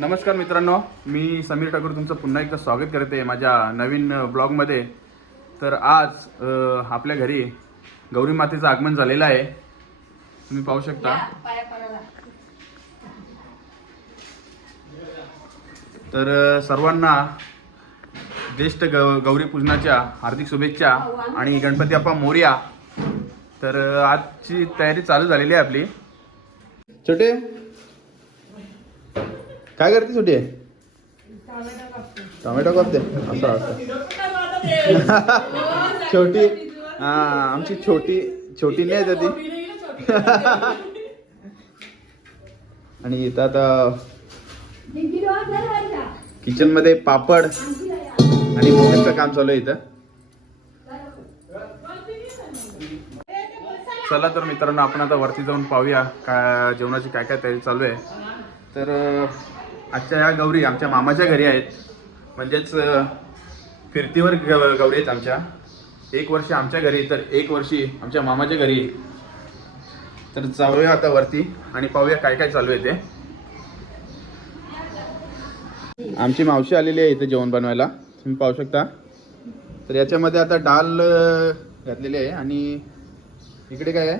नमस्कार मित्रांनो, मी समीर ठाकूर तुमचं पुन्हा एकदा स्वागत करते माझ्या नवीन ब्लॉगमध्ये. तर आज आपल्या घरी गौरी मातेचं आगमन झालेलं आहे. तुम्ही पाहू शकता. तर सर्वांना ज्येष्ठ गौरी पूजनाच्या हार्दिक शुभेच्छा आणि गणपती बाप्पा मोरया. तर आजची तयारी चालू झालेली आहे आपली. छोटे काय करते? छोटी टोमॅटो कापते. असं असं छोटी आमची छोटी नाही येत ती. आणि इथं आता किचन मध्ये पापड आणि पोळीचं काम चालू आहे इथं. चला तर मित्रांनो, आपण आता वरती जाऊन पाहूया का जेवणाची काय काय तयारी चालू आहे. तर आजच्या या गौरी आमच्या मामाच्या घरी आहेत, म्हणजेच फिरतीवर गौरी आहेत आमच्या. एक वर्षी आमच्या घरी तर एक वर्षी आमच्या मामाच्या घरी. तर जाऊया आता वरती आणि पाहूया काय काय चालू आहे ते. आमची मावशी आलेली आहे इथे जेवण बनवायला, तुम्ही पाहू शकता. तर याच्यामध्ये आता डाळ घातलेली आहे आणि इकडे काय आहे?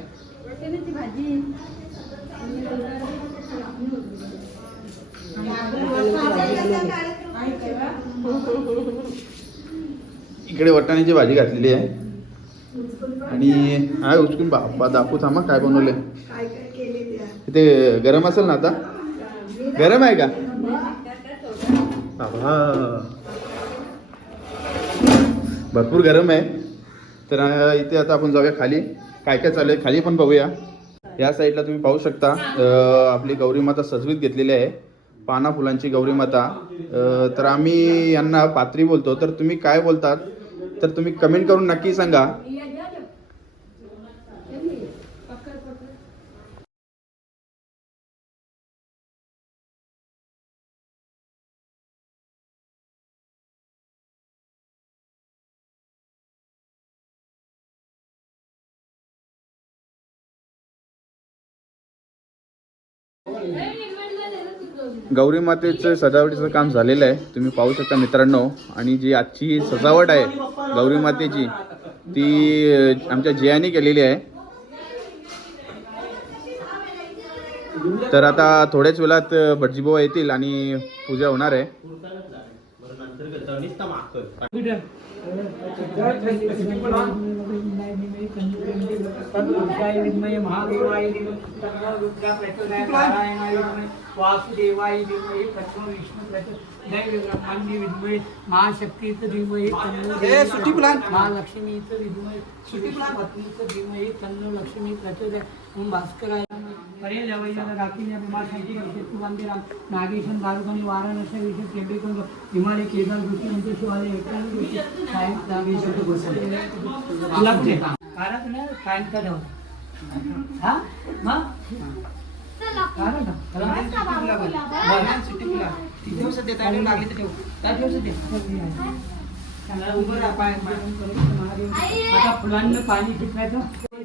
इकडे वाटाण्याची भाजी घातलेली आहे आणि हा उचकून दाखवू थांबा काय बनवले. ते गरम असेल ना? आता गरम आहे का? भरपूर गरम आहे. तर इथे आता आपण जाऊया खाली, काय काय चालू आहे खाली पण बघूया. या साईडला तुम्ही पाहू शकता आपली गौरी माता सजवीत घेतलेली आहे, पाना फुलांची गौरी माता. तर आम्ही यांना पात्री बोलतो. तर तुम्ही काय बोलतात तर तुम्ही कमेंट करून नक्की सांगा. गौरी मातेचं सजावटीचं काम झालेलं आहे, तुम्ही पाहू शकता मित्रांनो. आणि जी आजची सजावट आहे गौरी मातेची ती आमच्या जियानी केलेली आहे. तर आता थोड्याच वेळात भटजीभाऊ येतील आणि पूजा होणार आहे. वासुदेवाय धीमहि तन्नो विष्णु प्रचोदयात् विद्महे महाशक्तीचं धीमहि महालक्ष्मीचं विद्महे पत्नीचं धीमहि तन्नो लक्ष्मी प्रचोदयात्. ओम भास्कराय परे जवैयाला राखीने भीमाशंकर विशेष मंदिरात नागेशन दारुगणी वाराणसी विशेष केंद्रीकरण हिमालय केदार गोष्टी म्हणजे शिवालय एकाने गोष्टी सायन नागेशन गोष्टी लागते कारण ना सायन का जाऊ हा मग आता फुलांना पाणी शिकवायचं.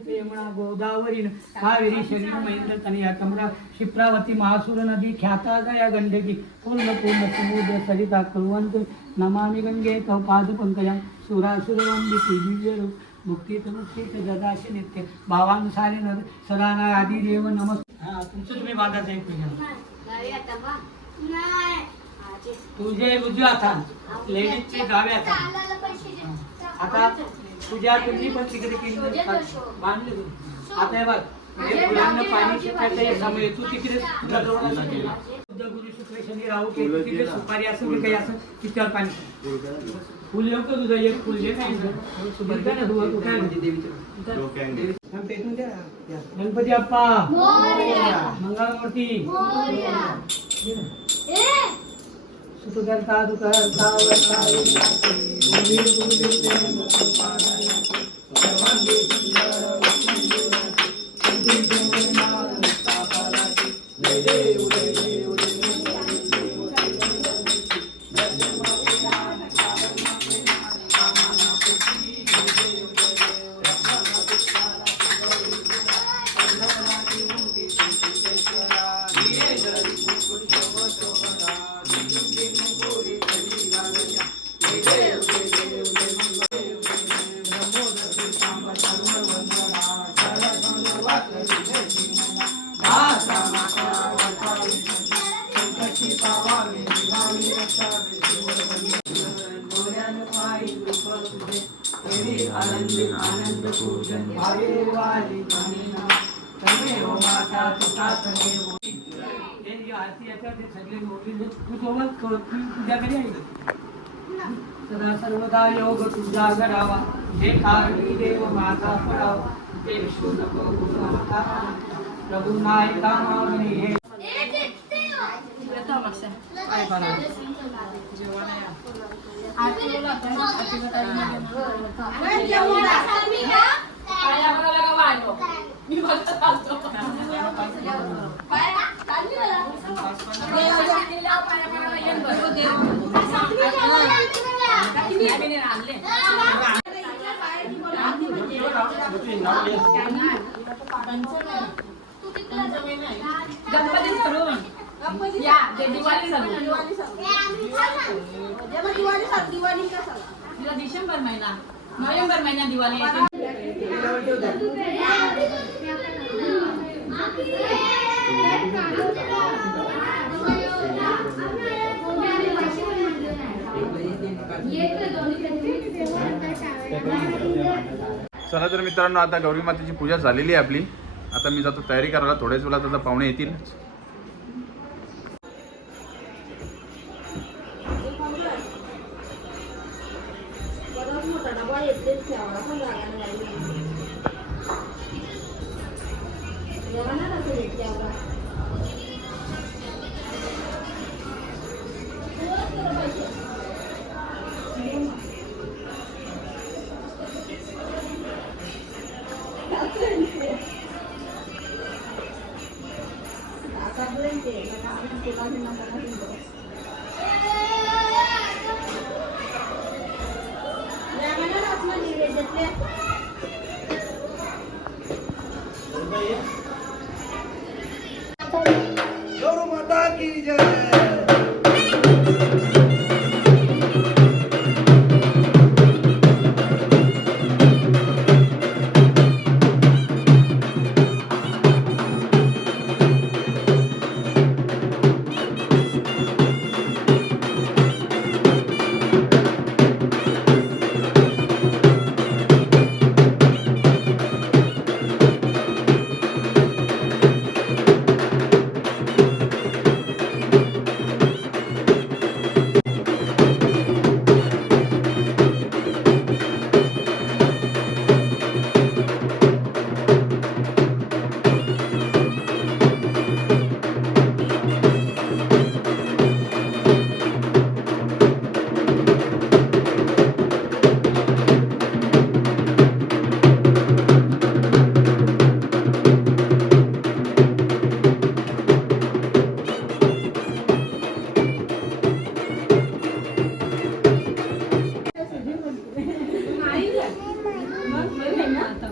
यमुना गोदावरी कावेरी शरीर महेंद्र तनया कमला क्षिप्रावती महासुर नदी ख्याता या गंडकी पूर्ण पूर्ण समुद्र सरिता कुर्वंत नमामि गंगे तव पाद पंकजा सुरासुर वंदिते दिव्य रूप मुक्तीत मुक्तीत जगाशी नित्य भावानुसारे नर सदाना आदी देव नमस्ते. हा तुमचं तुम्ही वादाचं एक तुझे उजव्या हातात लेडीजचे डाव्या हातात. आता तुझ्या तुम्ही पण तिकडे केली बांधले. आता हे बघ फुलांना पाणी शिकायचं हे समय तू तिकडे गुरु शुक्र शनी राहू तिकडे सुपारी असं काही असं तिच्यावर पाणी फुल येऊ का तुझं एक फुल गणपती बाप्पा मंगळमूर्ती सुखकर्ता दुःखहर्ता Shobha माता पिता सगळे मोठी. हे जी आरती याच्यावर ते सगळे मोठी तू सोबत तुझ्या घरी आहे सदा सर्वदा योग तुझा घडावा हे कारणी देव माझा पडावा ते विष्णू नको गुरुनाथा प्रभू नायका मागणी हे गणपती सरून या दिवाळी सरून दिवाळी का डिसेंबर महिना नोव्हेंबर महिना दिवाळी चला तर मित्रांनो, आता गौरी मातेची पूजा झालेली आहे आपली. आता मी जातो तयारी करायला. थोड्याच वेळात आता पाहुणे येतील. गौरव माता की जय.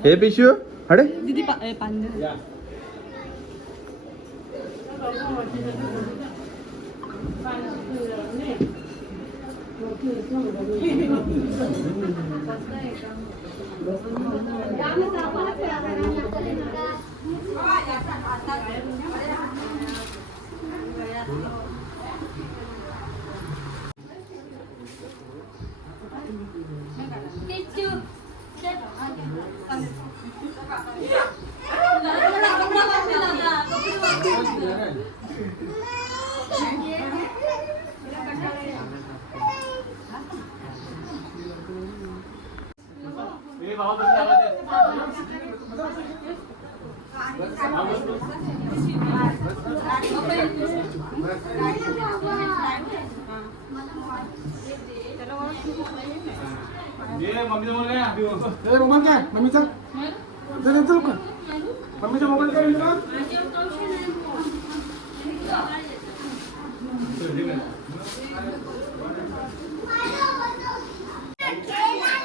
हे पिशू अरे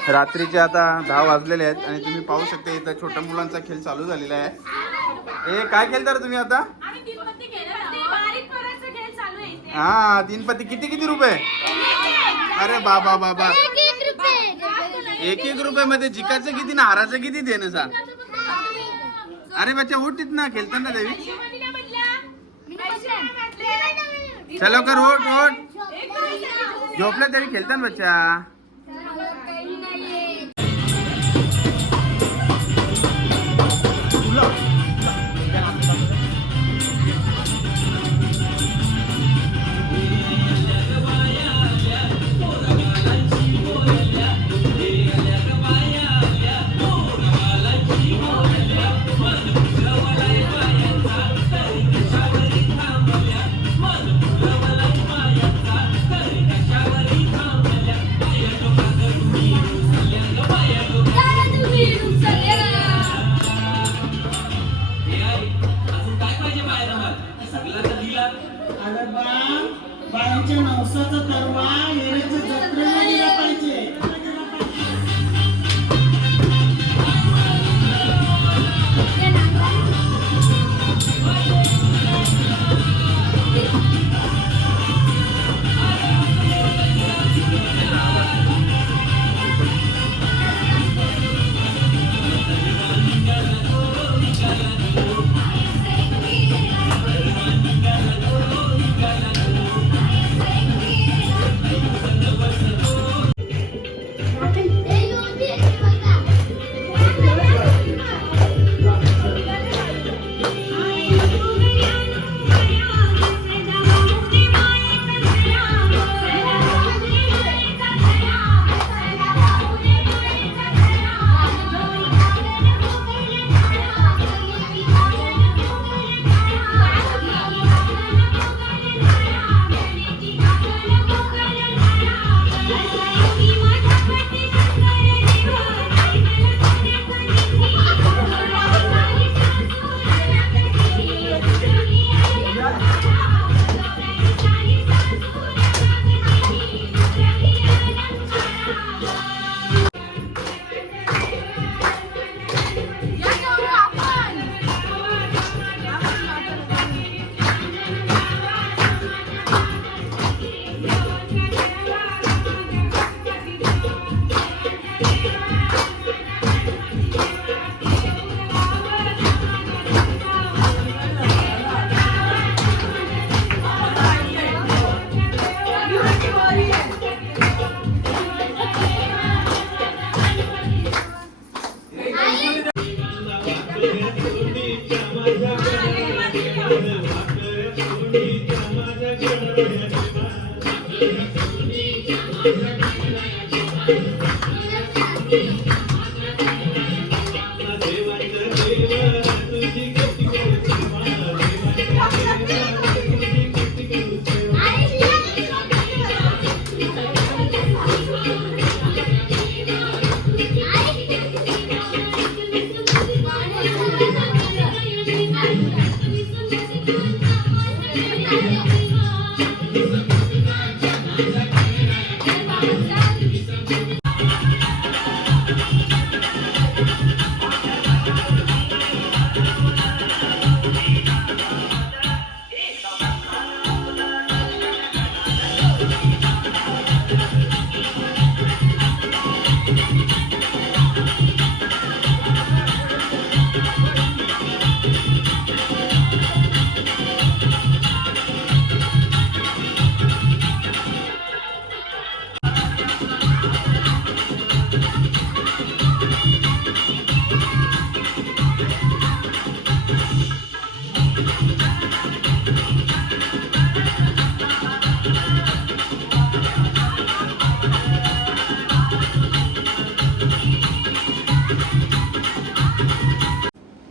रात्रीचे आता 10 वाजलेले आहेत आणि तुम्ही पाहू शकता इथं छोट्या मुलांचा खेळ चालू झालेला आहे. हे काय खेळता रे तुम्ही आता? हा, 3 पत्ती. किती रुपये? अरे बाबा बाबा, 1 रुपये मध्ये जिकायचं किती ना हाराचं किती देणं सांग. अरे बच्चा उठ ना, खेळताना देवी. चलो कर, ओट झोपलं तरी खेळताना बच्चा. तुला अरे बाईच्या नवसाचा तरवा येण्याच्या जत्रेला गेला पाहिजे.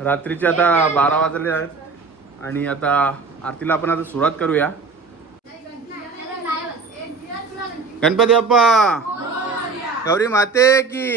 रात्रीचे आता 12 वाजले आहेत आणि आता आरतीला आपण आता सुरुवात करूया. गणपती बाप्पा गौरी माते की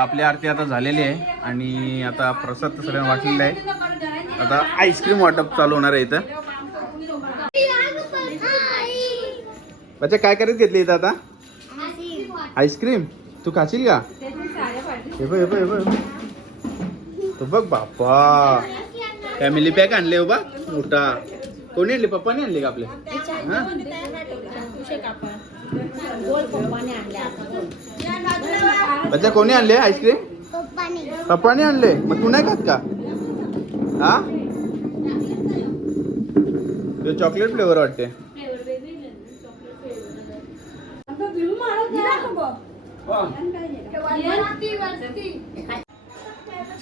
आपली आरती आता झालेली आहे आणि आता प्रसाद तर सगळ्यांना वाटलेला आहे. आता आईस्क्रीम वाटप चालू होणार आहे इथं. बच्चा काय करत घेतली इथं आता? आईस्क्रीम तू खाशील का? हे बघ हे बघ हे बघ. तो बघ बाप्पा फॅमिली पॅक आणले हो बा मोठा. कोणी आणले? पप्पाने आणले का आपले? हा? बच्चा कोणी आणले आईस्क्रीम? पप्पाने आणले. मग तू नाही खात का? हा तो चॉकलेट फ्लेवर वाटते.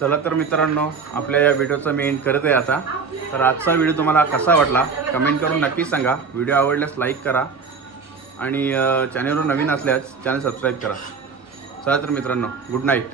चला तर मित्रांनो आपल्या या व्हिडिओचा मी एंड करत आहे आता. तर आजचा व्हिडिओ तुम्हाला कसा वाटला कमेंट करून नक्की सांगा. व्हिडिओ आवडल्यास लाईक करा आणि चॅनलवर नवीन असल्यास चॅनल सबस्क्राईब करा. चला तर मित्रांनो गुड नाईट.